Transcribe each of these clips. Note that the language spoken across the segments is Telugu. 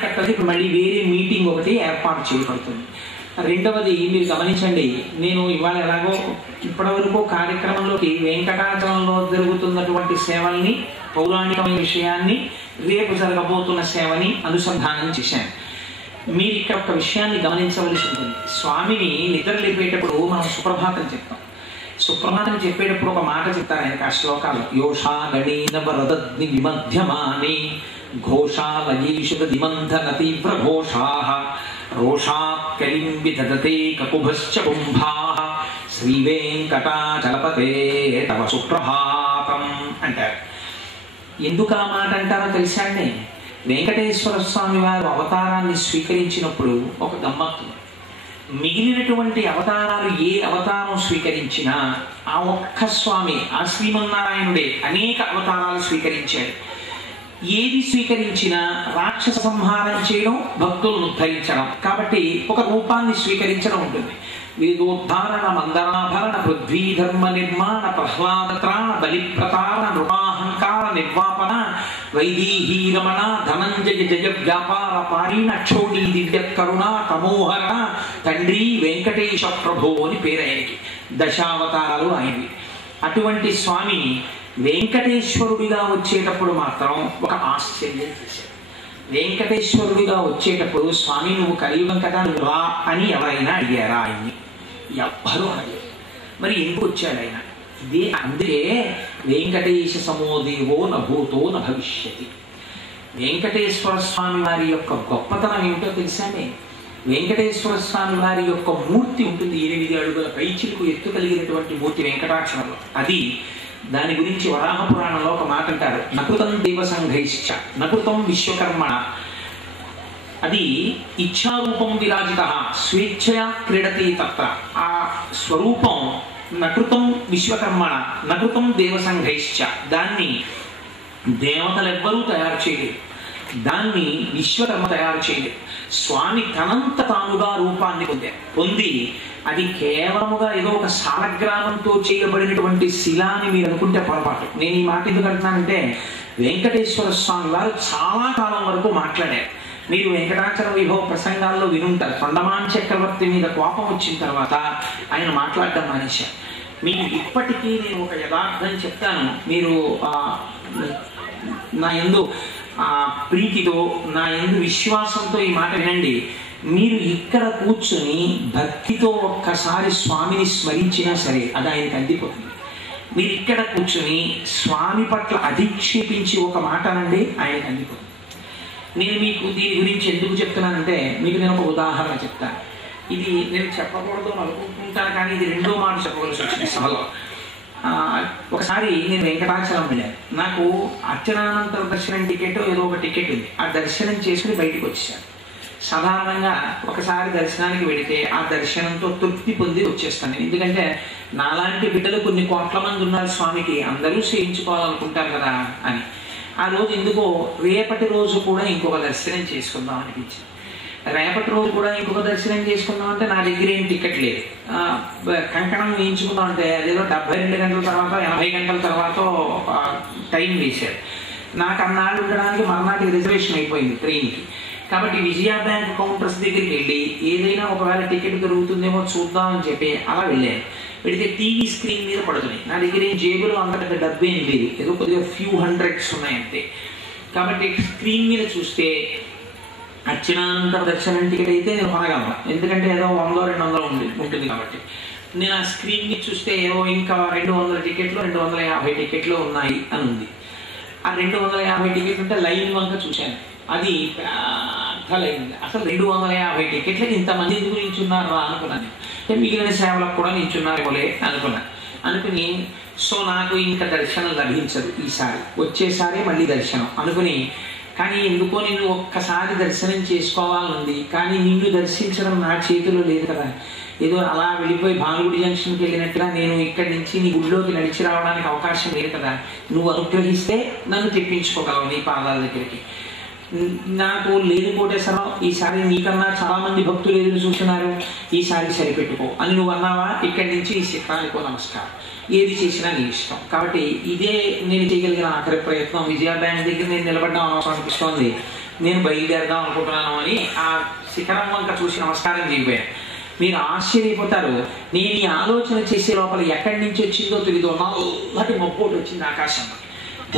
కార్యకర్తలకి ఇప్పుడు మళ్ళీ వేరే మీటింగ్ ఒకటి ఏర్పాటు చేయబడుతుంది. రెండవది మీరు గమనించండి, నేను ఇవాళ ఎలాగో ఇప్పటివరకు కార్యక్రమంలోకి వెంకటాచలంలో జరుగుతున్నటువంటి సేవల్ని, పౌరాణికమైన విషయాన్ని, రేపు జరగబోతున్న సేవని అనుసంధానం చేశాను. మీరు ఇక్కడ ఒక విషయాన్ని గమనించవలసి ఉంటుంది. స్వామిని నిద్ర లేపేటప్పుడు మనం సుప్రభాతం చెప్తాం. సుప్రభాతం చెప్పేటప్పుడు ఒక మాట చెప్తారు ఆయనకు ఆ శ్లోకాలు. యోషా గణీన వరదగ్ని విమధ్యమాని ఘోషాలయీషుత దిమంధన తీవ్ర ఘోషాః రోషాత్ కలింబి దదతే కకుభశ్చ కుంభాః శ్రీ వెంకటాచలపతే తవ సుప్రభాతం అంటారు. ఎందుకు ఆ మాట అంటారో తెలుసా అండి? వెంకటేశ్వర స్వామి వారు అవతారాన్ని స్వీకరించినప్పుడు ఒక గమ్మత్తు. మిగిలినటువంటి అవతారాలు ఏ అవతారం స్వీకరించినా ఆ ఒక్క స్వామి, ఆ శ్రీమన్నారాయణుడే అనేక అవతారాలు స్వీకరించాడు. ఏది స్వీకరించినా రాక్షస సంహారం చేయడం, భక్తులను ఉద్ధరించడం. కాబట్టి ఒక రూపాన్ని స్వీకరించడం ఉంటుంది. వేదోద్ధారణ, మందరాభరణ, పృథ్వీధర్మ నిర్మాణ, ప్రహ్లాదత్రాణ, బలిప్రతారణ, నృపాహంకార నిర్వాపన, వైదేహీరమణ, ధనంజయ జయ వ్యాపార పారీణ, క్షోణీ దివ్యకరుణ, తమోహర, తండ్రి వెంకటేశ ప్రభో అని పేరు ఆయనకి. దశావతారాలు ఆయనవి. అటువంటి స్వామి వెంకటేశ్వరుడిగా వచ్చేటప్పుడు మాత్రం ఒక ఆశ్చర్యం చేశాడు. వెంకటేశ్వరుడిగా వచ్చేటప్పుడు స్వామి నువ్వు కలియుగం కదా, నువ్వు రా అని ఎవరైనా అడిగారా? ఆయన్ని ఎవ్వరూ అడిగారు. మరి ఎందుకు వచ్చాడు ఆయన? ఇదే అందుకే వెంకటేశ సమోదేవో నభూతో న భవిష్యతి. వెంకటేశ్వర స్వామి వారి యొక్క గొప్పతనం ఏమిటో తెలుసానే? వెంకటేశ్వర స్వామి వారి యొక్క మూర్తి ఉంటుంది. 8 అడుగుల పైచిలకు ఎత్తు కలిగినటువంటి మూర్తి వెంకటాచలంలో. అది దాని గురించి వరాహ పురాణంలో ఒక మాట అంటారు. నకృతం దేవసంఘైశ్చ నకృతం విశ్వకర్మణ. అది ఇచ్ఛారూపం విరాజిత స్వేచ్ఛయా క్రీడతి తత్ర. ఆ స్వరూపం నకృతం విశ్వకర్మణ నకృతం దేవసంఘైశ్చ. దాన్ని దేవతలెవ్వరూ తయారు చేయలేదు, దాన్ని విశ్వకర్మ తయారు చేయలేదు. స్వామి తనంత తానుగా రూపాన్ని పొంది అది కేవలముగా ఏదో ఒక సాలగ్రామంతో చేయబడినటువంటి శిల అని మీరు అనుకుంటే పొరపాటు. నేను ఈ మాట ఎందుకు అంటున్నానంటే, వెంకటేశ్వర స్వామి వారు చాలా కాలం వరకు మాట్లాడారు. మీరు వెంకటాచల వైభవ ప్రసంగాల్లో వినుంటారు. తొండమాన్ చక్రవర్తి మీద కోపం వచ్చిన తర్వాత ఆయన మాట్లాడటం మానేశారు. మీకు ఇప్పటికీ నేను ఒక యథార్థం చెప్తాను. మీరు నా యందు ప్రీతితో, నా యందు విశ్వాసంతో ఈ మాట వినండి. మీరు ఇక్కడ కూర్చొని భక్తితో ఒక్కసారి స్వామిని స్మరించినా సరే అది ఆయనకు అందిపోతుంది. మీరు ఇక్కడ కూర్చొని స్వామి పట్ల అధిక్షేపించి ఒక మాట అనండి, ఆయనకు అందిపోతుంది. నేను మీకు దీని గురించి ఎందుకు చెప్తున్నానంటే, మీకు నేను ఒక ఉదాహరణ చెప్తాను. ఇది నేను చెప్పకూడదు అనుకుంటుంటాను, కానీ ఇది రెండో మాట చెప్పవలసి వచ్చింది సభలో. ఒకసారి నేను వెంకటాచలం వెళ్ళాను. నాకు అర్చనానంతర దర్శనం టికెట్ ఏదో ఒక టికెట్ ఉంది. ఆ దర్శనం చేసుకుని బయటకు వచ్చేసాను. సాధారణంగా ఒకసారి దర్శనానికి వెళితే ఆ దర్శనంతో తృప్తి పొంది వచ్చేస్తాను. ఎందుకంటే నాలాంటి బిడ్డలు కొన్ని కోట్ల మంది ఉన్నారు స్వామికి, అందరూ చేయించుకోవాలనుకుంటారు కదా అని. ఆ రోజు ఎందుకో రేపటి రోజు కూడా ఇంకొక దర్శనం చేసుకుందాం అనిపించింది. రేపటి రోజు కూడా ఇంకొక దర్శనం చేసుకుందాం అంటే నా దగ్గర ఏం టికెట్ లేదు. కంకణం వేయించుకుందాం అంటే అదేదో 72 గంటల తర్వాత 80 గంటల తర్వాత టైం వేశారు. నాకు అన్నాళ్ళు ఉండడానికి మర్నాటికి రిజర్వేషన్ అయిపోయింది ట్రైన్కి. కాబట్టి విజయ బ్యాంక్ కౌంటర్స్ దగ్గరికి వెళ్ళి ఏదైనా ఒకవేళ టికెట్ దొరుకుతుందేమో చూద్దామని చెప్పి అలా వెళ్ళాను. వెళితే టీవీ స్క్రీన్ మీద పడుతున్నాయి. నా దగ్గర ఏం జేబులో అంతకంటే డబ్బు ఏం లేదు, ఏదో కొద్దిగా ఫ్యూ హండ్రెడ్స్ ఉన్నాయంతే. కాబట్టి స్క్రీన్ మీద చూస్తే అర్చనానంతర దర్శనం టికెట్ అయితే నేను కొనగలను, ఎందుకంటే ఏదో 100-200 ఉంటుంది కాబట్టి. నేను ఆ స్క్రీన్ మీద చూస్తే ఏవో ఇంకా 200 టికెట్లు 250 టికెట్లు ఉన్నాయి అని ఉంది. ఆ 250 టికెట్లు ఉంటే లైన్ వంక చూశాను, అది పెద్ద లైన్. అసలు 250 టికెట్లకి ఇంతమంది ఎందుకు నిల్చున్నారు అనుకున్నాను. మిగిలిన సేవలకు కూడా నిల్చున్నారేమోలే అనుకుని సో నాకు ఇంకా దర్శనం లభించదు ఈసారి, వచ్చేసారి మళ్ళీ దర్శనం అనుకుని. కానీ ఎందుకో నేను ఒక్కసారి దర్శనం చేసుకోవాలనుంది, కానీ నిన్ను దర్శించడం నా చేతిలో లేదు కదా. ఏదో అలా వెళ్ళిపోయి భానుగుడి జంక్షన్కి వెళ్ళినట్టుగా నేను ఇక్కడి నుంచి నీ గుడిలోకి నడిచి రావడానికి అవకాశం లేదు కదా. నువ్వు అనుగ్రహిస్తే నన్ను తెప్పించుకోగలవు నీ పాదాల దగ్గరికి. నాకు లేదు కోటేశ్వరం, ఈసారి నీకన్నా చాలా మంది భక్తులు ఎదురు చూస్తున్నారు, ఈసారి సరిపెట్టుకో అని నువ్వు అన్నావా, ఇక్కడి నుంచి ఈ శిఖరానికో నమస్కారం. ఏది చేసినా నీ ఇష్టం. కాబట్టి ఇదే నేను చేయగలిగిన ఆఖరి ప్రయత్నం. విజయ బ్యాంక్ దగ్గర నేను నిలబడ్డం అవసరం అనిపిస్తోంది. నేను బయలుదేరదాం అనుకుంటున్నాను అని ఆ శిఖరం వంక చూసి నమస్కారం చేయబోయాను. మీరు ఆశ్చర్యపోతారు, నేను ఈ ఆలోచన చేసే లోపల ఎక్కడి నుంచి వచ్చిందో తెలియదు, నల్లటి మబ్బోటి వచ్చింది ఆకాశంలో.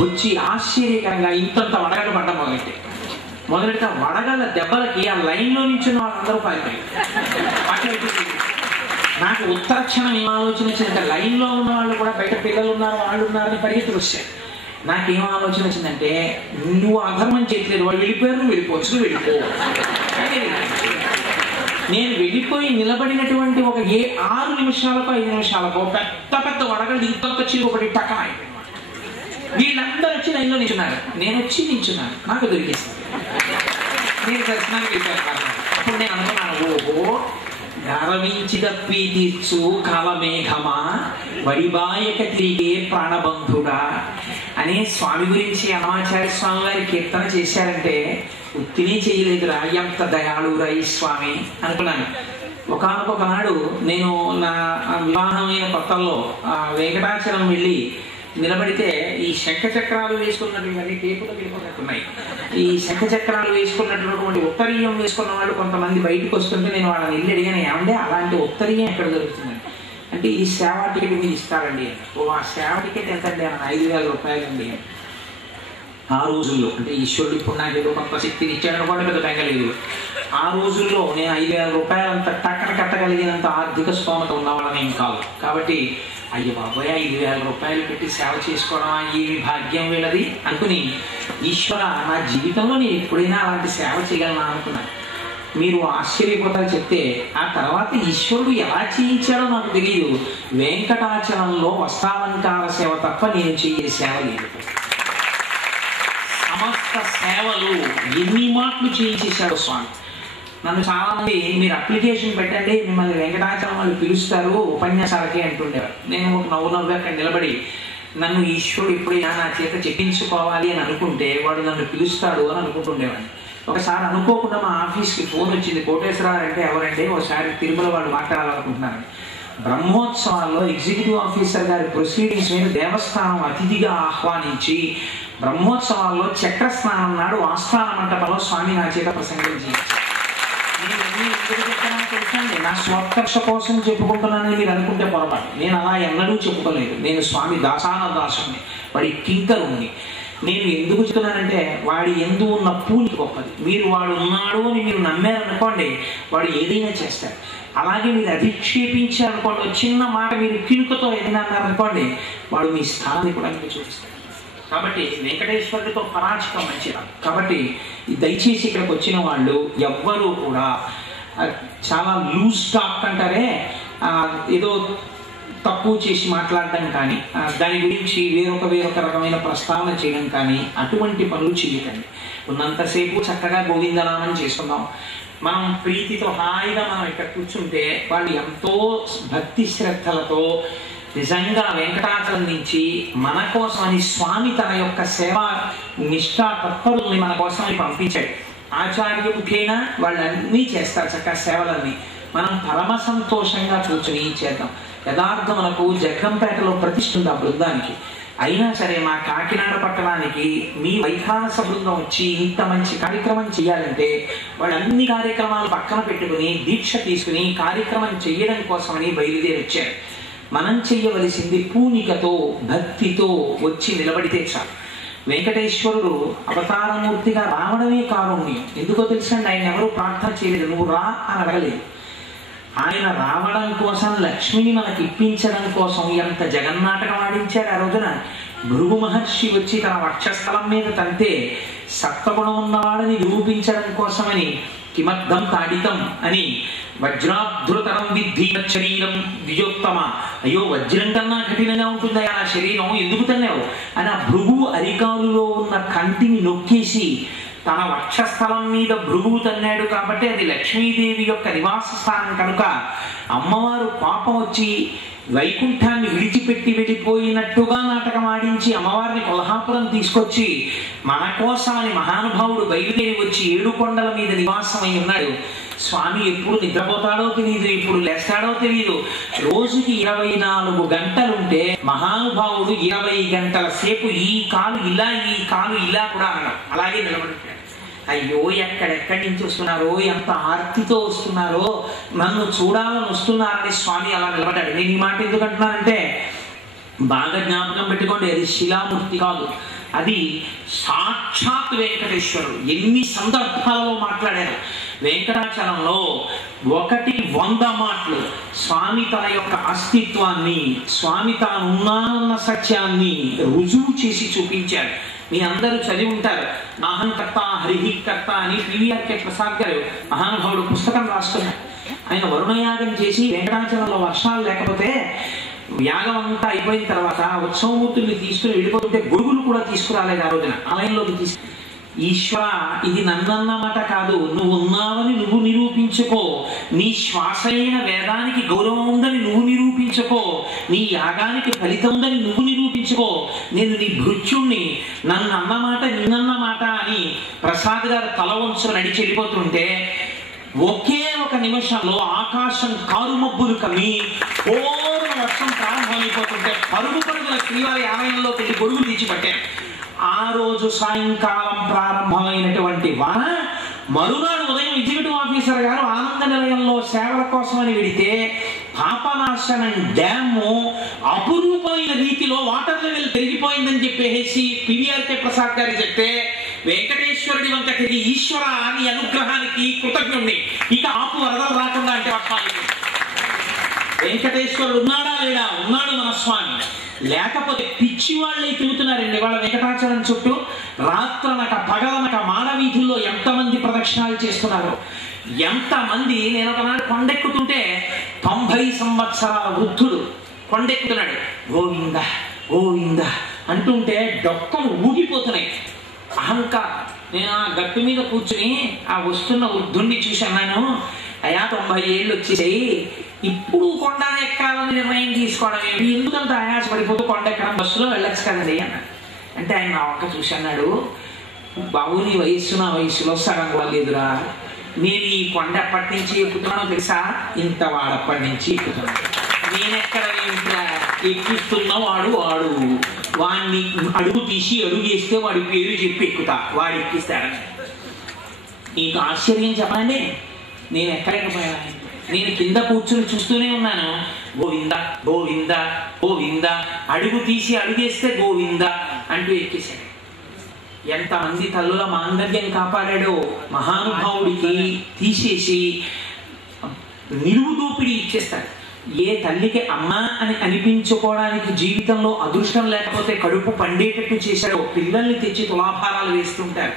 వచ్చి ఆశ్చర్యకరంగా ఇంతంత వడగడ్డ పడ్డ మొదలెట్ట వడగళ్ళ దెబ్బలకి ఆ లైన్లో నుంచి ఉన్న వాళ్ళందరూ పారిపోయారు. నాకు ఉత్తర క్షణం ఏం ఆలోచన వచ్చిందంటే, లైన్లో ఉన్న వాళ్ళు కూడా బయట పిల్లలు ఉన్నారు, వాళ్ళు ఉన్నారని పరిగెత్తుకు వచ్చారు. నాకేం ఆలోచన వచ్చిందంటే, నువ్వు అధర్మం చేయట్లేదు, వాళ్ళు వెళ్ళిపోయారు, వెళ్ళిపోవచ్చు, వెళ్ళిపో. నేను వెళ్ళిపోయి నిలబడినటువంటి ఒక 6 నిమిషాలకో 5 నిమిషాలకో పెద్ద పెద్ద వడగళ్ళు ఇంత చిరు ఒకటి టకం అయిపోయింది. వీళ్ళందరూ వచ్చి లైన్లో నిల్చున్నారు, నేను వచ్చి నిల్చున్నాను, నాకు దొరికేస్తాను. నేను దర్శనానికి వెళ్ళిపోయాను. అప్పుడు నేను అనుకున్నాను, ఓహో గరవించి తప్పి తీర్చు కాలమేఘమా వడిబాయక తిరిగే ప్రాణబంధుడా అనే స్వామి గురించి అన్నమాచార్య స్వామి వారి కీర్తన చేశారంటే ఉత్తినే చేయలేదురా, ఎంత దయాళురా ఈ స్వామి అనుకున్నాను. ఒకనొకనాడు నేను నా వివాహమైన కొత్తల్లో వెంకటాచలం వెళ్ళి నిలబడితే ఈ శంఖ చక్రాలు వేసుకున్నటువంటి టేపులు వెళ్ళిపోతున్నట్టున్నాయి. ఈ శంఖ చక్రాలు వేసుకున్నటువంటి ఉత్తరీయం వేసుకున్న వాళ్ళు కొంతమంది బయటకు వస్తుంటే నేను వాళ్ళని వెళ్ళి అడిగాను, ఏమంటే అలాంటి ఉత్తరీయం ఎక్కడ దొరుకుతుందండి అంటే, ఈ సేవా టికెట్ మీరు ఇస్తారండి. ఓ ఆ సేవా టికెట్ ఎంతండి అన్న, 5,000 రూపాయలండి. ఆ రోజుల్లో అంటే ఈశ్వరుడు ఇప్పుడు నాకు ఏదో కొంత శక్తిని ఇచ్చాడని కూడా పెద్ద బెంగలేదు. ఆ రోజుల్లో నేను 5,000 రూపాయలంత టక్కన కట్టగలిగినంత ఆర్థిక స్తోమత ఉన్నవాళ్ళని ఏం కాదు. కాబట్టి అయ్యో బాబోయ్ 5,000 రూపాయలు పెట్టి సేవ చేసుకోవడం ఏమి భాగ్యం వీళ్ళది అనుకుని, ఈశ్వర నా జీవితంలో నేను ఎప్పుడైనా అలాంటి సేవ చేయగలనా అనుకున్నాను. మీరు ఆశ్చర్యపోతారు చెప్తే, ఆ తర్వాత ఈశ్వరుడు ఎలా చేయించాడో నాకు తెలియదు. వెంకటాచలంలో వస్త్రాలంకార సేవ తప్ప నేను చేసే సేవ లేదు. సమస్త సేవలు ఎన్ని మాటలు చేయించేశాడు స్వామి. నన్ను చాలా మంది మీరు అప్లికేషన్ పెట్టండి, మిమ్మల్ని వెంకటాచలం వాళ్ళు పిలుస్తారు ఉపన్యాసాలకి అంటుండేవారు. నేను ఒక నవ్వు అక్కడ నిలబడి, నన్ను ఈశ్వరుడు ఎప్పుడైనా నా చేత చెప్పించుకోవాలి అని అనుకుంటే వాడు నన్ను పిలుస్తాడు అని అనుకుంటుండేవాడిని. ఒకసారి అనుకోకుండా మా ఆఫీస్కి ఫోన్ వచ్చింది, కోటేశ్వరరావు అంటే ఎవరంటే ఒకసారి తిరుమల వాళ్ళు మాట్లాడాలనుకుంటున్నారు. బ్రహ్మోత్సవాల్లో ఎగ్జిక్యూటివ్ ఆఫీసర్ గారి ప్రొసీడింగ్స్ మీద దేవస్థానం అతిథిగా ఆహ్వానించి బ్రహ్మోత్సవాల్లో చక్ర స్నానం నాడు ఆస్థాన మంటపంలో స్వామి నా చేత ప్రసంగం చేయించారు. నా స్వకర్ష కోసం చెప్పుకుంటున్నానని మీరు అనుకుంటే పొరపాటు. నేను అలా ఎన్నడూ చెప్పుకోలేదు. నేను స్వామి దాసానదాసుని, వాడి కింకరుణ్ణి. నేను ఎందుకు చెప్తున్నానంటే, వాడి ఎందు ఉన్న పూని గొప్పది. మీరు వాడు ఉన్నాడు అని మీరు నమ్మారనుకోండి, వాడు ఏదైనా చేస్తారు. అలాగే మీరు అధిక్షేపించారనుకోండి, చిన్న మాట మీరు కినుకతో ఏదైనా అన్నారనుకోండి, వాడు మీ స్థానాన్ని కూడా మీకు చూపిస్తారు. కాబట్టి వెంకటేశ్వరుడితో పరాచికం మంచిది. కాబట్టి దయచేసి ఇక్కడికి వచ్చిన వాళ్ళు ఎవ్వరూ కూడా చాలా లూజ్ టాక్ అంటారే, ఏదో తక్కువ చేసి మాట్లాడడం కానీ, దాని గురించి వేరొక రకమైన ప్రస్తావన చేయడం కానీ అటువంటి పనులు చేయకండి. ఉన్నంతసేపు చక్కగా గోవిందనామం చేసుకుందాం. మనం ప్రీతితో హాయిగా మనం ఇక్కడ కూర్చుంటే వాళ్ళు ఎంతో భక్తి శ్రద్ధలతో నిజంగా వెంకటాచలం నుంచి మన కోసమని స్వామి తన యొక్క సేవా నిష్ఠా తత్పరుల్ని మన కోసమని పంపించాడు. ఆచార్యముఖేనా వాళ్ళన్నీ చేస్తారు చక్కగా సేవలన్నీ. మనం పరమ సంతోషంగా కూర్చొని చేద్దాం. యథార్థమునకు జగ్గంపేటలో ప్రతిష్ఠ ఉంది ఆ బృందానికి. అయినా సరే మా కాకినాడ పట్టణానికి మీ వైఖానస బృందం వచ్చి ఇంత మంచి కార్యక్రమం చేయాలంటే వాళ్ళు అన్ని కార్యక్రమాలు పక్కన పెట్టుకుని దీక్ష తీసుకుని కార్యక్రమం చేయడం కోసమని బయలుదేరి వచ్చారు. మనం చెయ్యవలసింది పూనికతో భక్తితో వచ్చి నిలబడితే చాలు. వెంకటేశ్వరుడు అవతారమూర్తిగా రావడమే కారుణ్యం. ఎందుకో తెలుసండి, ఆయన ఎవరు ప్రార్థన చేయలేదు, నువ్వు రా అని అడగలేదు. ఆయన రావడం కోసం, లక్ష్మిని మనకి ఇప్పించడం కోసం ఎంత జగన్నాటకం ఆడించాడు. ఆ రోజున భృగు మహర్షి వచ్చి తన వక్షస్థలం మీద తంతే సత్వగుణం ఉన్నవాడని నిరూపించడం కోసమని కిమర్థం తాడితం అని వజ్రాధృతరం విద్ధి శరీరం ద్విజోత్తమ, అయ్యో వజ్రం కన్నా కఠినంగా ఉంటుంది ఆ శరీరం, ఎందుకు తన్నావు అని ఆ భృగు అరికాలులో ఉన్న కంటిని నొక్కేసి తన వక్షస్థలం మీద భృగువు తన్నాడు. కాబట్టి అది లక్ష్మీదేవి యొక్క నివాస స్థానం కనుక అమ్మవారు కోపం వచ్చి వైకుంఠాన్ని విడిచిపెట్టి వెళ్ళిపోయినట్టుగా నాటకం ఆడించి అమ్మవారిని కొల్హాపురం తీసుకొచ్చి మన కోసమని మహానుభావుడు బయలుదేరి వచ్చి 7 కొండల మీద నివాసమై ఉన్నాడు. స్వామి ఎప్పుడు నిద్రపోతాడో తెలియదు, ఎప్పుడు లేస్తాడో తెలియదు. రోజుకి 24 గంటలుంటే మహానుభావుడు 20 గంటల సేపు ఈ కాలు ఇలా ఈ కాలు ఇలా కూడా అన్నాడు. అలాగే నిలబడిపోయాడు. అయ్యో ఎక్కడెక్కడి నుంచి వస్తున్నారో, ఎంత ఆర్తితో వస్తున్నారో, నన్ను చూడాలని వస్తున్నారని స్వామి అలా నిలబడ్డాడు. నేను ఈ మాట ఎందుకు అంటున్నానంటే బాగా జ్ఞాపకం పెట్టుకోండి, అది శిలామూర్తి కాదు, అది సాక్షాత్ వెంకటేశ్వరుడు. ఎన్ని సందర్భాలలో మాట్లాడారు వెంకటాచలంలో, 100 మాటలు స్వామి తన యొక్క అస్తిత్వాన్ని, స్వామి తాను ఉన్నానన్న సత్యాన్ని రుజువు చేసి చూపించారు. మీ అందరూ చదివి ఉంటారు, అహంకర్త హరిహికర్త అని పివిఆర్కే ప్రసాద్ గారు మహానుభావుడు పుస్తకం రాస్తున్నారు. ఆయన వరుణయాగం చేసి వెంకటాచలంలో వర్షాలు లేకపోతే యాగం అంతా అయిపోయిన తర్వాత ఉత్సవమూర్తుల్ని తీసుకుని వెళ్ళిపోతుంటే గొడుగులు కూడా తీసుకురాలేదు ఆ రోజున ఆలయంలోకి తీసుకు. ఈశ్వర, ఇది నన్నన్నమాట కాదు, నువ్వు ఉన్నావని నువ్వు నిరూపించుకో, నీ శ్వాస అయిన వేదానికి గౌరవం ఉందని నువ్వు నిరూపించుకో, నీ యాగానికి ఫలితం ఉందని నువ్వు నిరూపించుకో, నేను నీ భృత్యుణ్ణి, నన్ను అన్నమాట నిన్నన్నమాట అని ప్రసాద్ గారు తల వంచుకొని నడిచి వెళ్ళిపోతుంటే ఒకే ఒక నిమిషంలో ఆకాశం కారుమబ్బులు కమ్మి పూర్ణ వర్షం ప్రారంభమైపోతుంటే పరుగుల శ్రీవారి ఆలయంలోకి వెళ్ళి గొడుగులు తీర్చిపట్టారు. ఆ రోజు సాయంకాలం ప్రారంభమైనటువంటి వాన మరునాడు ఉదయం ఎగ్జిక్యూటివ్ ఆఫీసర్ గారు ఆనంద నిలయంలో సేవల కోసమని వెడితే పాపనాశనం డ్యాము అపురూపమైన రీతిలో వాటర్ లెవెల్ పెరిగిపోయిందని చెప్పేసి పివిఆర్కే ప్రసాద్ గారు చెప్తే వెంకటేశ్వరుడి వంకటికి ఈశ్వర నీ అనుగ్రహానికి కృతజ్ఞుణ్ణి, ఇక ఆపు వరదలు రాకుండా అంటే వర్షాలు. వెంకటేశ్వరుడు ఉన్నాడా లేడా? ఉన్నాడు మన స్వామి. లేకపోతే పిచ్చి వాళ్ళే తిరుగుతున్నారండి వాళ్ళ వెంకటాచలం చుట్టూ. రాత్రనక పగలనక మానవీధుల్లో ఎంతమంది ప్రదక్షిణాలు చేస్తున్నారు, ఎంతమంది. నేను ఒకనాడు కొండెక్కుతుంటే 90 సంవత్సరాల వృద్ధుడు కొండెక్కుతున్నాడు, గోవింద గోవింద అంటుంటే డొక్కలు ఊగిపోతున్నాయి. అహంకారం. నేను ఆ గట్టు మీద కూర్చుని ఆ వస్తున్న వృద్ధుణ్ణి చూసి అన్నాను, అయా 90 ఏళ్ళు వచ్చేసాయి, ఇప్పుడు కొండ ఎక్కాలని నిర్ణయం తీసుకోవడం ఏమి, ఎందుకంత ఆయాసపడిపోతూ కొండ ఎక్కడం, బస్సులో వెళ్ళొచ్చు కదండి అన్నాడు. అంటే ఆయన నా ఒక్క చూసి అన్నాడు, బాబు నీ వయస్సు నా వయస్సులో సగం కూడా లేదురా, నేను ఈ కొండ ఎప్పటి నుంచి ఎక్కుతున్నానో తెలుసా? ఇంత వాడప్పటి నుంచి ఎక్కుతున్నాను. నేనెక్కడ ఎక్కిస్తున్నా వాడు వాడిని అడుగు తీసి అడుగేస్తే వాడి పేరు చెప్పి ఎక్కుతా, వాడు ఎక్కిస్తాడని. నీకు ఆశ్చర్యం చెప్పండి, నేను ఎక్కలేకపోయాను. నేను కింద కూర్చుని చూస్తూనే ఉన్నాను, గోవింద గోవింద గోవింద, అడుగు తీసి అడుగేస్తే గోవింద అంటూ ఎక్కేశాడు. ఎంతమంది తల్లుల మాంగళ్యం కాపాడాడో మహానుభావుడికి తీసేసి నిలువు దోపిడీ ఇచ్చేస్తాడు. ఏ తల్లికి అమ్మ అని అనిపించుకోవడానికి జీవితంలో అదృష్టం లేకపోతే కడుపు పండేటట్టు చేశాడో పిల్లల్ని తెచ్చి తులాభారాలు వేస్తుంటారు.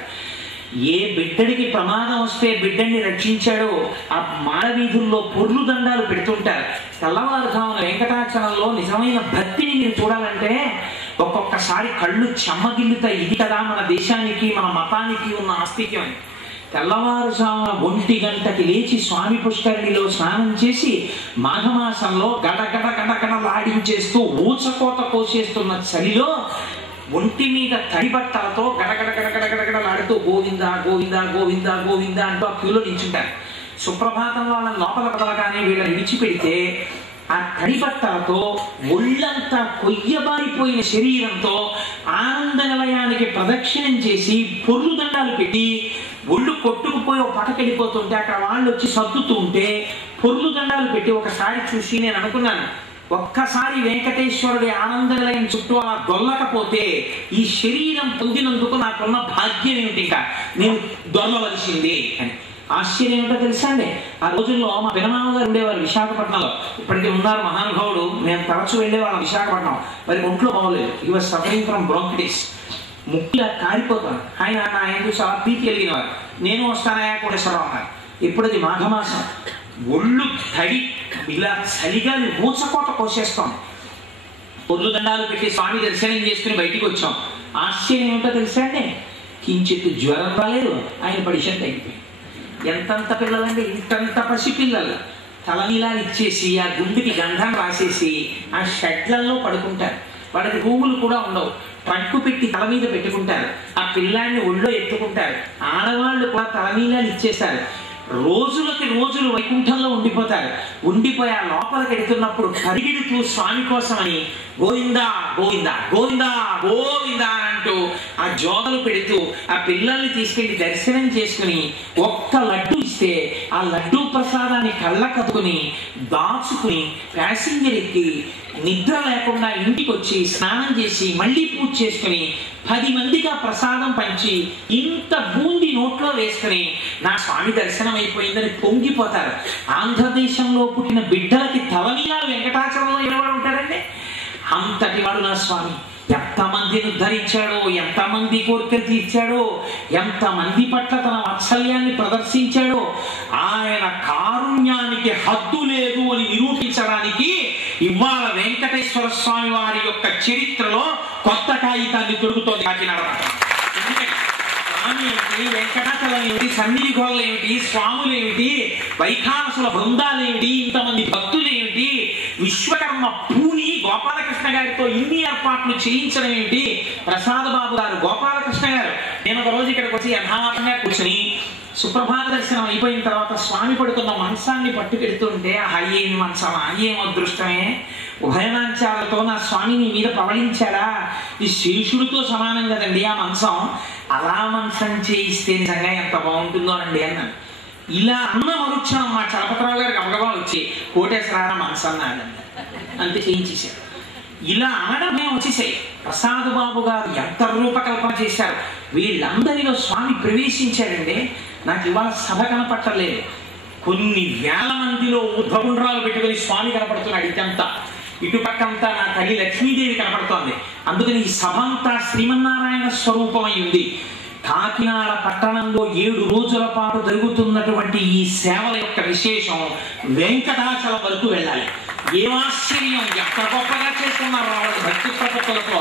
ఏ బిడ్డడికి ప్రమాదం వస్తే బిడ్డని రక్షించాడో ఆ మానవీధుల్లో పొర్లు దండాలు పెడుతుంటారు. తెల్లవారుజామున వెంకటాచలంలో నిజమైన భక్తిని మీరు చూడాలంటే ఒక్కొక్కసారి కళ్ళు చెమ్మగిల్లుతాయి. ఇది కదా మన దేశానికి మన మతానికి ఉన్న ఆస్తిక్యం. తెల్లవారుజామున 1 గంటకి లేచి స్వామి పుష్కరిణిలో స్నానం చేసి మాఘమాసంలో గడగడ గడగడలాడించేస్తూ ఊచకోత కోసేస్తున్న చలిలో ఒంటి మీద తడి బట్టలతో గడగడ గడగడ గడగడలాడుతూ గోవింద గోవింద గోవింద గోవింద అంటూ ఆ క్యూలో నిల్చుంటారు. సుప్రభాతం వాళ్ళని లోపల కదలగానే వీళ్ళని విడిచిపెడితే ఆ తడి బట్టలతో ఒళ్ళంతా కొయ్యబారిపోయిన శరీరంతో ఆనంద నిలయానికి ప్రదక్షిణం చేసి పొర్లు దండాలు పెట్టి ఒళ్ళు కొట్టుకుపోయి ఒక పటకెళ్ళిపోతుంటే అక్కడ వాళ్ళు వచ్చి సర్దుతూ ఉంటే పొర్లు దండాలు పెట్టి ఒకసారి చూసి నేను అనుకున్నాను, ఒక్కసారి వెంకటేశ్వరుడి ఆనంద నిలయం చుట్టూ అలా దొల్లకపోతే ఈ శరీరం పొందినందుకు నాకున్న భాగ్యం ఏమిటి, ఇంకా నేను దొరలవలసింది అని. ఆశ్చర్యం ఏంటో తెలుసా అండి, ఆ రోజుల్లో మా పెనమామ గారు ఉండేవారు విశాఖపట్నంలో, ఇప్పటికీ ఉన్నారు మహానుభావుడు. మేము తరచూ వెళ్ళేవాళ్ళం విశాఖపట్నం. మరి ఒంట్లో బాగోలేదు, ఈ వాజ్ సఫరింగ్ ఫ్రమ్ బ్రాంకిటిస్, ముక్కులా కారిపోతాను. ఆయన చూసి పీకి వెళ్ళినవారు. నేను వస్తానయా కోటేశ్వరరావు అన్నారు. ఇప్పుడది మాఘమాసం, ఒళ్ళు తడి ఇలా చలిగాలి ఊచకోత కోసేస్తాం. పొర్లు దండాలు పెట్టి స్వామి దర్శనం చేసుకుని బయటికి వచ్చాం. ఆశ్చర్యం ఏంటో తెలుసా అండి, కించిత్ జ్వరం రాలేదు, ఆయన పడిషన్ తగ్గిపోయింది. ఎంతంత పిల్లలండి, ఇంతంత పసిపిల్లలు తలనీలాలు ఇచ్చేసి ఆ గుండెకి గంధం రాసేసి ఆ షెడ్లలో పడుకుంటారు. వాళ్ళకి రూములు కూడా ఉండవు, ట్రంకు పెట్టి తల మీద పెట్టుకుంటారు. ఆ పిల్లాన్ని ఒళ్ళో ఎత్తుకుంటారు. ఆడవాళ్ళు కూడా తలనీలాలు ఇచ్చేస్తారు. రోజులకి రోజులు వైకుంఠంలో ఉండిపోతారు. ఉండిపోయి ఆ లోపలికి వెళుతున్నప్పుడు పరిగెడుతూ స్వామి కోసమని గోవిందా గోవిందా గోవిందా గోవిందా అంటూ ఆ జోదలు పెడుతూ ఆ పిల్లల్ని తీసుకెళ్లి దర్శనం చేసుకుని ఒక్క లడ్డు ఇస్తే ఆ లడ్డూ ప్రసాదాన్ని కళ్ళకద్దుకుని దాచుకుని ప్యాసింజర్ ఎక్కి నిద్ర లేకుండా ఇంటికి వచ్చి స్నానం చేసి మళ్ళీ పూజ చేసుకుని 10 మందికి ఆ ప్రసాదం పంచి ఇంత బూంది నోట్లో వేసుకుని నా స్వామి దర్శనం అయిపోయిందని పొంగిపోతారు. ఆంధ్రదేశంలో పుట్టిన బిడ్డలకి తలనీలాలు వెంకటాచలంలో ఎవరు ఉంటారండి? అంతటి వాడు నా స్వామి. ఎంతమందిని ఉద్ధరించాడో, ఎంతమంది కోరికలు తీర్చాడో, ఎంతమంది పట్ల తన వాత్సల్యాన్ని ప్రదర్శించాడో, ఆయన కారుణ్యానికి హద్దు లేదు అని నిరూపించడానికి ఇవాళ వెంకటేశ్వర స్వామి వారి యొక్క చరిత్రలో కొత్త కాగితాన్ని తొడుగుతోంది కాకినాడ. స్వామి ఏమిటి, వెంకటాచలం ఏమిటి, సన్నిధి గోళ్ళు ఏమిటి, స్వాములు ఏమిటి, వైఖానసుల బృందాలు ఏమిటి, ఇంతమంది భక్తులు ఏమిటి, విశ్వకర్మ పూని గోపాలకృష్ణ గారితో ఇన్ని ఏర్పాట్లు చేయించడం ఏమిటి, ప్రసాద్ బాబు గారు, గోపాలకృష్ణ గారు. నేను ఒక రోజు ఇక్కడికి వచ్చి యథార్థంగా కూర్చొని సుప్రభాత దర్శనం అయిపోయిన తర్వాత స్వామి పడుతున్న మంచాన్ని పట్టుకెడుతుంటే ఏమి మంచమా, ఏం అదృష్టమే, ఉభయనాంచాలతో నా స్వామి నీ మీద పవళించాడా, ఈ శేషుడితో సమానం కదండి ఆ మంచం, అలా మంచం చేయిస్తే నిజంగా ఎంత బాగుంటుందోనండి అన్నాను. ఇలా అన్న మరుక్షణం మా చలపతిరావు గారికి అవగవా వచ్చి కోటేశ్వర మనసన్నాడండి, అంతే చేయించేశారు. ఇలా అనడం మేము వచ్చేసాయి. ప్రసాద్ బాబు గారు ఎంత రూపకల్పన చేశారు. వీళ్ళందరిలో స్వామి ప్రవేశించాడండి. నాకు ఇవాళ సభ కనపట్టలేదు. కొన్ని వేల మందిలో ఊర్ధ్వగుండ్రాలు పెట్టుకుని స్వామి కనపడుతున్నాడు. ఇదంతా ఇటుపక్కంతా నా తల్లి లక్ష్మీదేవి కనపడుతోంది. అందుకని ఈ సభ అంతా శ్రీమన్నారాయణ స్వరూపమై ఉంది. కాకినాడ పట్టణంలో 7 రోజుల పాటు జరుగుతున్నటువంటి ఈ సేవల యొక్క విశేషం వెంకటాచలం వరకు వెళ్ళాలి. ఏమాశ్చర్యం, ఎంత గొప్పగా చేస్తున్నారు వాళ్ళు భక్తి ప్రపత్తులతో.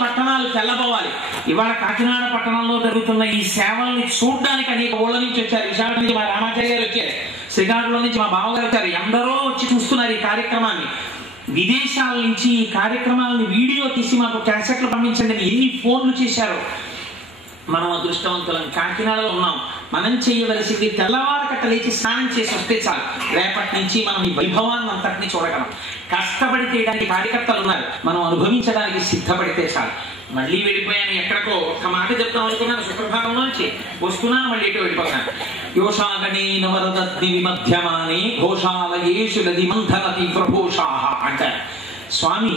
పట్టణాలు తెల్లబోవాలి. ఇవాళ కాకినాడ పట్టణంలో జరుగుతున్న ఈ సేవల్ని చూడడానికి అనేక ఊళ్ళ నుంచి వచ్చారు. విశాఖ నుంచి మా రామాచార్య గారు వచ్చారు, శ్రీకాకుళం నుంచి మా బావగారు వచ్చారు. ఎందరో వచ్చి చూస్తున్నారు ఈ కార్యక్రమాన్ని. విదేశాల నుంచి ఈ కార్యక్రమాలను వీడియో తీసి మాకు క్యాసెట్లు పంపించండి ఎన్ని ఫోన్లు చేశారు. మనం అదృష్టవంతులం, కాకినాడలో ఉన్నాం. మనం చేయవలసింది తెల్లవారకట్ట లేచి స్నానం చేసి వస్తే చాలు. రేపటి నుంచి మనం ఈ వైభవాన్ని అంతటిని చూడగలం. కష్టపడి చేయడానికి కార్యకర్తలు ఉన్నారు, మనం అనుభవించడానికి సిద్ధపడితే చాలు. మళ్ళీ వెళ్ళిపోయాను ఎక్కడికో. ఒక్క మాట చెప్తాం అనుకున్నాను, సుప్రభాతంలో నుంచి వస్తున్నాను, మళ్ళీ ఇటు వెళ్ళిపోతాను. యోషాగణేన వరదగ్ని విమధ్యమానే ఘోషాలయేషు నది మంథనతి ప్రఘోషాః అంటారు. స్వామి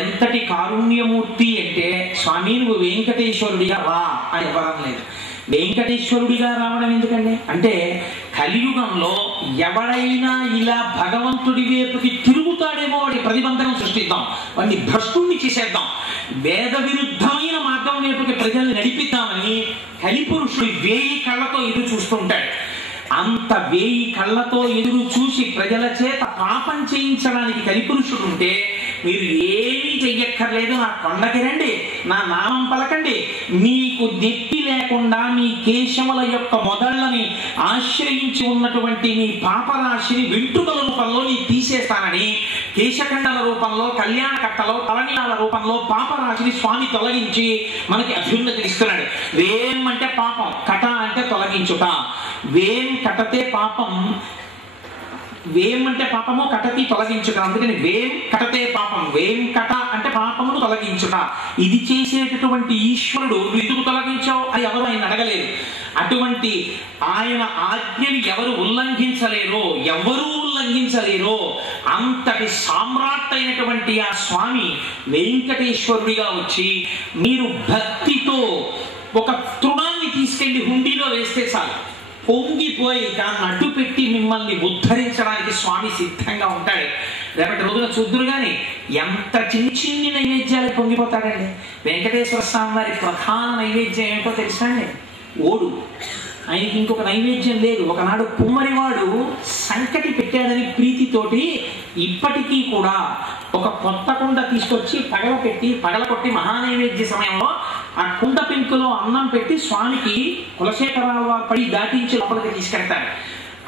ఎంతటి కారుణ్యమూర్తి అంటే, స్వామి నువ్వు వెంకటేశ్వరుడిగా రా అని ఎవరం లేదు. వెంకటేశ్వరుడిగా రావడం ఎందుకండి అంటే, కలియుగంలో ఎవడైనా ఇలా భగవంతుడి వైపుకి తిరుగుతాడేమో వాడి ప్రతిబంధకం సృష్టిద్దాం, వాడిని భ్రష్టుణ్ణి చేసేద్దాం, వేద విరుద్ధమైన మార్గం వైపుకి ప్రజల్ని నడిపిద్దామని కలిపురుషుడు 1000 కళ్ళతో ఎదురు చూస్తుంటాడు. అంత 1000 కళ్ళతో ఎదురు చూసి ప్రజల చేత పాపం చేయించడానికి కలిపురుషుడు ఉంటే, మీరు ఏమీ చెయ్యక్కర్లేదు, నా కొండకి రండి, నా నామం పలకండి, మీకు నెప్పి లేకుండా మీ కేశముల యొక్క మొదళ్ళని ఆశ్రయించి ఉన్నటువంటి మీ పాపరాశిని వెంట్రుకల రూపంలో నీ తీసేస్తానని కేశఖండల రూపంలో, కళ్యాణ కట్టలో, తలనీలాల రూపంలో పాపరాశిని స్వామి తొలగించి మనకి అభ్యున్నతి ఇస్తున్నాడు. వేం అంటే పాపం, కట అంటే తొలగించుట. వేం కటతే పాపం, వేం అంటే పాపము, కటతి తొలగించుట. అందుకని వేం కటతే పాపం, వేం కట అంటే పాపమును తొలగించుట. ఇది చేసేటటువంటి ఈశ్వరుడు నువ్వు ఎందుకు తొలగించావు అని ఎవరు ఆయన అడగలేదు. అటువంటి ఆయన ఆజ్ఞని ఎవరు ఉల్లంఘించలేరో, అంతటి సామ్రాట్ అయినటువంటి ఆ స్వామి వెంకటేశ్వరుడిగా వచ్చి మీరు భక్తితో ఒక తృణాన్ని తీసుకెళ్లి హుండీలో వేస్తే చాలు, పొంగిపోయి దాన్ని అడ్డు పెట్టి మిమ్మల్ని ఉద్ధరించడానికి స్వామి సిద్ధంగా ఉంటాడు. రేపటి రోజున చూద్దురు కానీ ఎంత చిన్ని నైవేద్యాలు పొంగిపోతాడండి. వెంకటేశ్వర స్వామి వారి ప్రధాన నైవేద్యం ఏమిటో తెలుసండి? ఓడు. ఆయనకి ఇంకొక నైవేద్యం లేదు. ఒకనాడు కుమ్మరివాడు సంకటి పెట్టాడని ప్రీతితోటి ఇప్పటికీ కూడా ఒక కొత్త కుండ తీసుకొచ్చి పగలకొట్టి మహానైవేద్య సమయంలో ఆ కుండ పెంకులో అన్నం పెట్టి స్వామికి కులశేఖరాల వారు పడి దాటించి లోపలికి తీసుకెళ్తారు.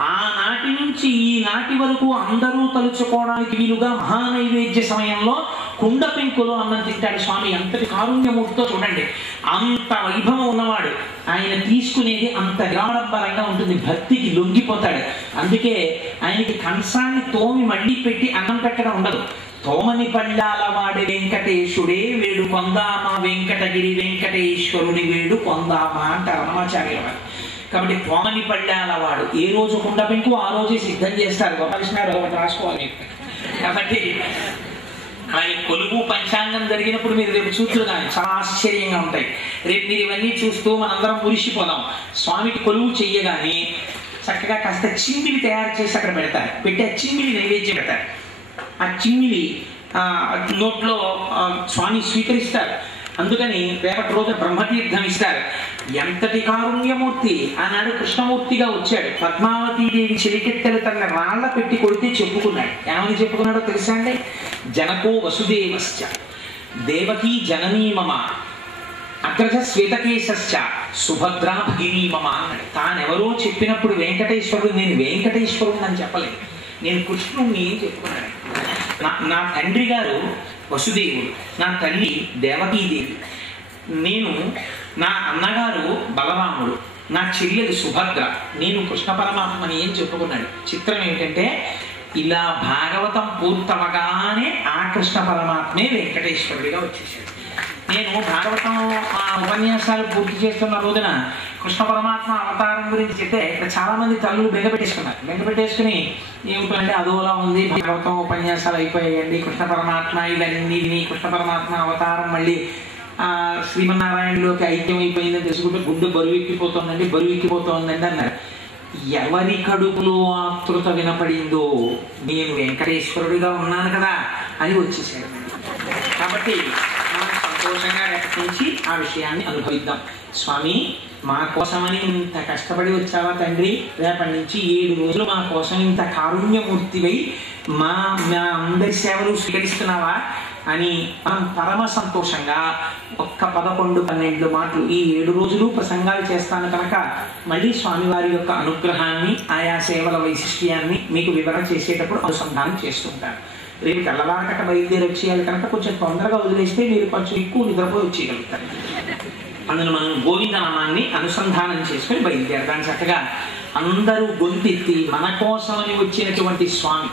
ఆనాటి నుంచి ఈనాటి వరకు అందరూ తలుచుకోవడానికి వీలుగా మహానైవేద్య సమయంలో కుండ పెంకులో అన్నం తింటాడు స్వామి. ఎంతటి కారుణ్యమూర్తితో చూడండి. అంత వైభవం ఉన్నవాడు. ఆయన తీసుకునేది అంత విరాడంబరంగా ఉంటుంది. భక్తికి లొంగిపోతాడు. అందుకే ఆయనకి కంసాన్ని తోమి మళ్ళీ పెట్టి అన్నం పెట్టడం ఉండదు. తోమని పళ్ళాల వాడి వెంకటేశుడే వేడు కొందామా, వెంకటగిరి వెంకటేశ్వరుని వేడు కొందామా అంటారు అన్నమాచార్యుల వారు. కాబట్టి తోమని పళ్ళాల వాడు ఏ రోజు కుండ పెంకు ఆ రోజే సిద్ధం చేస్తారు. గోపాలకృష్ణారు ఒకటి రాసుకోవాలి. కాబట్టి ఆయన కొలువు పంచాంగం జరిగినప్పుడు మీరు రేపు చూస్తున్నారు కానీ చాలా ఆశ్చర్యంగా ఉంటాయి. రేపు మీరు ఇవన్నీ చూస్తూ మనందరం మురిసిపోదాం. స్వామికి కొలువు చెయ్యగానే చక్కగా కాస్త చిమ్మిలి తయారు చేసి అక్కడ పెడతారు. పెట్టి ఆ చిమ్మిలి నైవేద్యం పెడతారు. ఆ చిమ్మిలి నోట్లో స్వామి స్వీకరిస్తారు. అందుకని రేపటి రోజు బ్రహ్మతీర్థం ఇస్తారు. ఎంతటి కారుణ్యమూర్తి! ఆనాడు కృష్ణమూర్తిగా వచ్చాడు. పద్మావతీదేవి చెలికెత్తెలు తన రాళ్ల పెట్టి కొడితే చెప్పుకున్నాడు. ఏమని చెప్పుకున్నాడో తెలుసా అండి? జనకో వసుదేవశ్చ దేవకీ జననీ మమ అగ్రజ శ్వేతకేశశ్చ సుభద్రా భగినీ మమ అన్నాడు. తానెవరో చెప్పినప్పుడు వెంకటేశ్వరుడు నేను వెంకటేశ్వరుడు అని చెప్పలేదు, నేను కృష్ణుణ్ణి చెప్పుకున్నాడు. నా తండ్రి గారు వసుదేవుడు, నా తల్లి దేవకీదేవి, నేను నా అన్నగారు బలరాముడు, నా చెల్లెలు సుభద్ర, నేను కృష్ణ పరమాత్మని ఏం చెప్పుకున్నాడు. చిత్రం ఏంటంటే ఇలా భాగవతం పూర్తవగానే ఆ కృష్ణ పరమాత్మే వెంకటేశ్వరుడిగా వచ్చేసాడు. నేను భాగవతం ఉపన్యాసాలు పూర్తి చేస్తున్న రోజున కృష్ణ పరమాత్మ అవతారం గురించి చెప్తే ఇక్కడ చాలా మంది తల్లులు బెంగపెట్టేసుకున్నారు. బెంగపెట్టేసుకుని ఏమిటంటే అదోలా ఉంది, భాగవతం ఉపన్యాసాలు అయిపోయాయండి, కృష్ణ పరమాత్మ ఇవన్నీ కృష్ణ పరమాత్మ అవతారం మళ్ళీ శ్రీమన్నారాయణలోకి ఐక్యమైపోయిందని తెలుసుకుంటే గుండె బరువెక్కిపోతుందండి అన్నారు. ఎవరి కడుపులో ఆతృత వినపడిందో నేను వెంకటేశ్వరుడిగా ఉన్నాను కదా అని వచ్చేసాడు. కాబట్టి మనం సంతోషంగా రేపటి ఆ విషయాన్ని అనుభవిద్దాం. స్వామి, మా కోసమని ఇంత కష్టపడి వచ్చావా తండ్రి? రేపటి నుంచి 7 రోజులు మా కోసం ఇంత కారుణ్యమూర్తివై మా అందరి సేవలు స్వీకరిస్తున్నావా అని మనం పరమ సంతోషంగా ఒక్క 11-12 మాటలు ఈ 7 రోజులు ప్రసంగాలు చేస్తాను కనుక మళ్ళీ స్వామివారి యొక్క అనుగ్రహాన్ని ఆయా సేవల వైశిష్ట్యాన్ని మీకు వివరణ చేసేటప్పుడు అనుసంధానం చేస్తుంటాను. రేపు తెల్లవారకట బయలుదేరి వచ్చేయాలి కనుక కొంచెం తొందరగా వదిలేస్తే మీరు కొంచెం ఎక్కువ నిద్రపోయి వచ్చేయగలుగుతారు. అందులో మనం గోవిందనామాన్ని అనుసంధానం చేసుకుని బయలుదేరదాన్ని చక్కగా అందరూ గొంతెత్తి మన కోసమని వచ్చినటువంటి స్వామి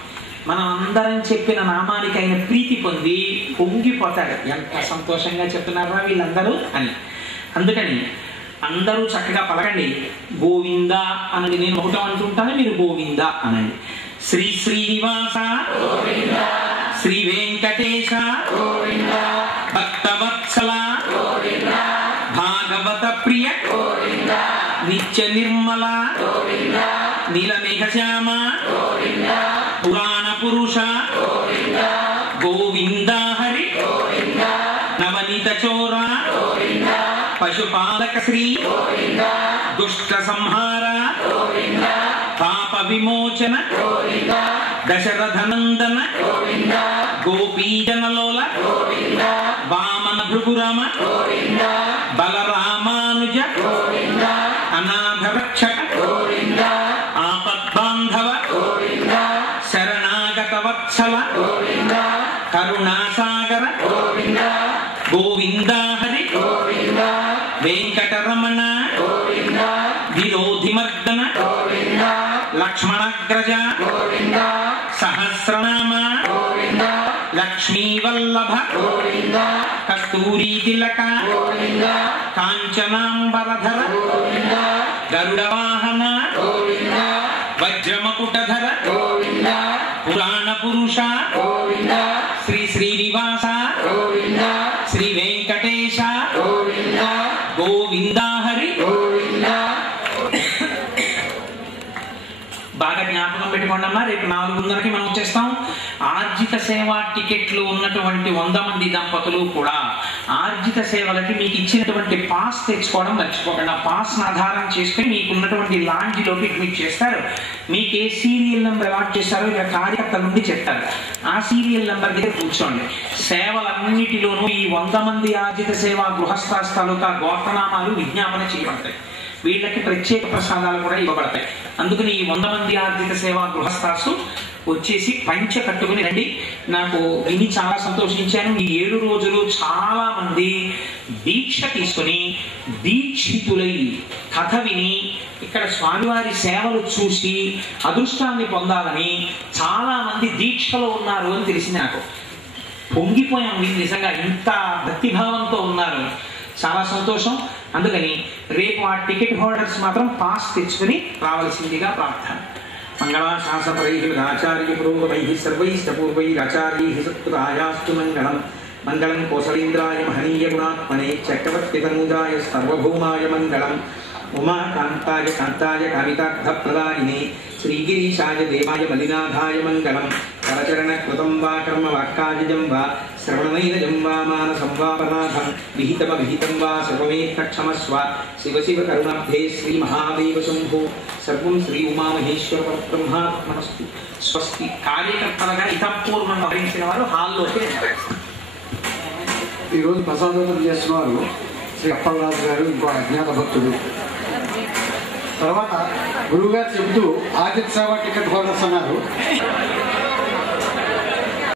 మనం అందరం చెప్పిన నామానికి ఆయన ప్రీతి పొంది పొంగిపోతాడు. ఎంత సంతోషంగా చెప్తున్నారా వీళ్ళందరూ అని. అందుకని అందరూ చక్కగా పలకండి. గోవింద అన్నది నేను ఒకటో అంటుంటాను, మీరు గోవింద అనండి. శ్రీ శ్రీనివాస శ్రీ వెంకటేశ భక్తవత్సల భాగవత ప్రియ నిత్య నిర్మల నీలమేఘశ్యామ పురాణ పురుష గోవింద హరి నవనీత చోర పశుపాలక శ్రీ దుష్ట సంహార పాప విమోచన దశరథ నందన గోపీజనలోల వామన భృగురమ బలరామానుజ అనాథ రక్షక ఆపద్బాంధవ శరణాగత వత్సల కరుణాసాగర గోవింద హరి వెంకటరమణ విరోధిమర్దన లక్ష్మణగ్రజ సహస్రనామ లక్ష్మీవల్లభ కస్తూరీ తిలక కాంచనాంబరధర గరుడవాహన వజ్రమకుటధర పురాణ పురుష శ్రీ శ్రీనివాస శ్రీ వెంకటేశ గోవింద హరి. బాగా జ్ఞాపకం పెట్టుకోండమ్మా. రేపు 4:30కి మనం వచ్చేస్తాం. ఆర్జిత సేవా టికెట్లు ఉన్నటువంటి 100 మంది దంపతులు కూడా ఆర్జిత సేవలకి మీకు ఇచ్చినటువంటి పాస్ తెచ్చుకోవడం మర్చిపోకండి. ఆ పాస్ను ఆధారం చేసుకుని మీకు ఉన్నటువంటి లాంజ్లోకి అడ్మిట్ చేస్తారు. మీకు ఏ సీరియల్ నెంబర్ అలాట్ చేస్తారో ఇక్కడ కార్యకర్తల నుండి చెప్తారు. ఆ సీరియల్ నెంబర్ దగ్గర కూర్చోండి. సేవలన్నిటిలోనూ ఈ 100 మంది ఆర్జిత సేవా గృహస్థ తాలూకా గోత్రనామాలు విజ్ఞాపన చేయబడతాయి. వీళ్ళకి ప్రత్యేక ప్రసాదాలు కూడా ఇవ్వబడతాయి. అందుకని ఈ 100 మంది ఆర్థిక సేవా గృహస్థాసు వచ్చేసి పంచ కట్టుకుని రండి. నాకు విని చాలా సంతోషించాను. ఈ 7 రోజులు చాలా మంది దీక్ష తీసుకుని దీక్షితులై కథ విని ఇక్కడ స్వామివారి సేవలు చూసి అదృష్టాన్ని పొందాలని చాలా మంది దీక్షలో ఉన్నారు అని తెలిసింది నాకు. పొంగిపోయాం, మీరు నిజంగా ఇంత భక్తిభావంతో ఉన్నారు, చాలా సంతోషం. అందుకని రేపు ఆ టికెట్ హోల్డర్స్ మాత్రం పాస్ తెచ్చుకుని రావాల్సిందిగా ప్రార్థన. మంగళాశాసపరైరాచార్య పురోగమై సర్వైష్టపూర్వైరాచార్యై సత్కృతాయాస్తు మంగళం. మంగళం కోసలేంద్రాయ మహనీయ గుణాత్మనే చక్రవర్తి తనూజాయ సర్వభౌమాయ మంగళం. ఉమాకాంతాయ కాంతాయ కామితార్థప్రదాయినే శ్రీగిరీశాయ దేవాయ మలినాథాయ మంగళం. కరచరణ కృతం వా కర్మ వాక్కాజం వా శ్రవణనైనజం వా మానసం వాపనాథం విహితం వా సర్వమేత్తక్షమస్వ. శివ శివ కరుణాబ్ధే శ్రీ మహాదేవ శంభో. సర్వం శ్రీ ఉమామహేశ్వర పరబ్రహ్మాత్మనస్తు. స్వస్తి. కార్యకర్తలుగా ఇతపూర్వంగా వహించిన వారు హాల్లోకి ఈరోజు ప్రసాదం చేస్తున్నారు శ్రీ అప్పలరాజు గారు, ఇంకో అజ్ఞాత భక్తుడు. తర్వాత గురువుగారు చెబుతూ ఆదిత్య సేవ టికెట్ హోల్డర్స్ అన్నారు.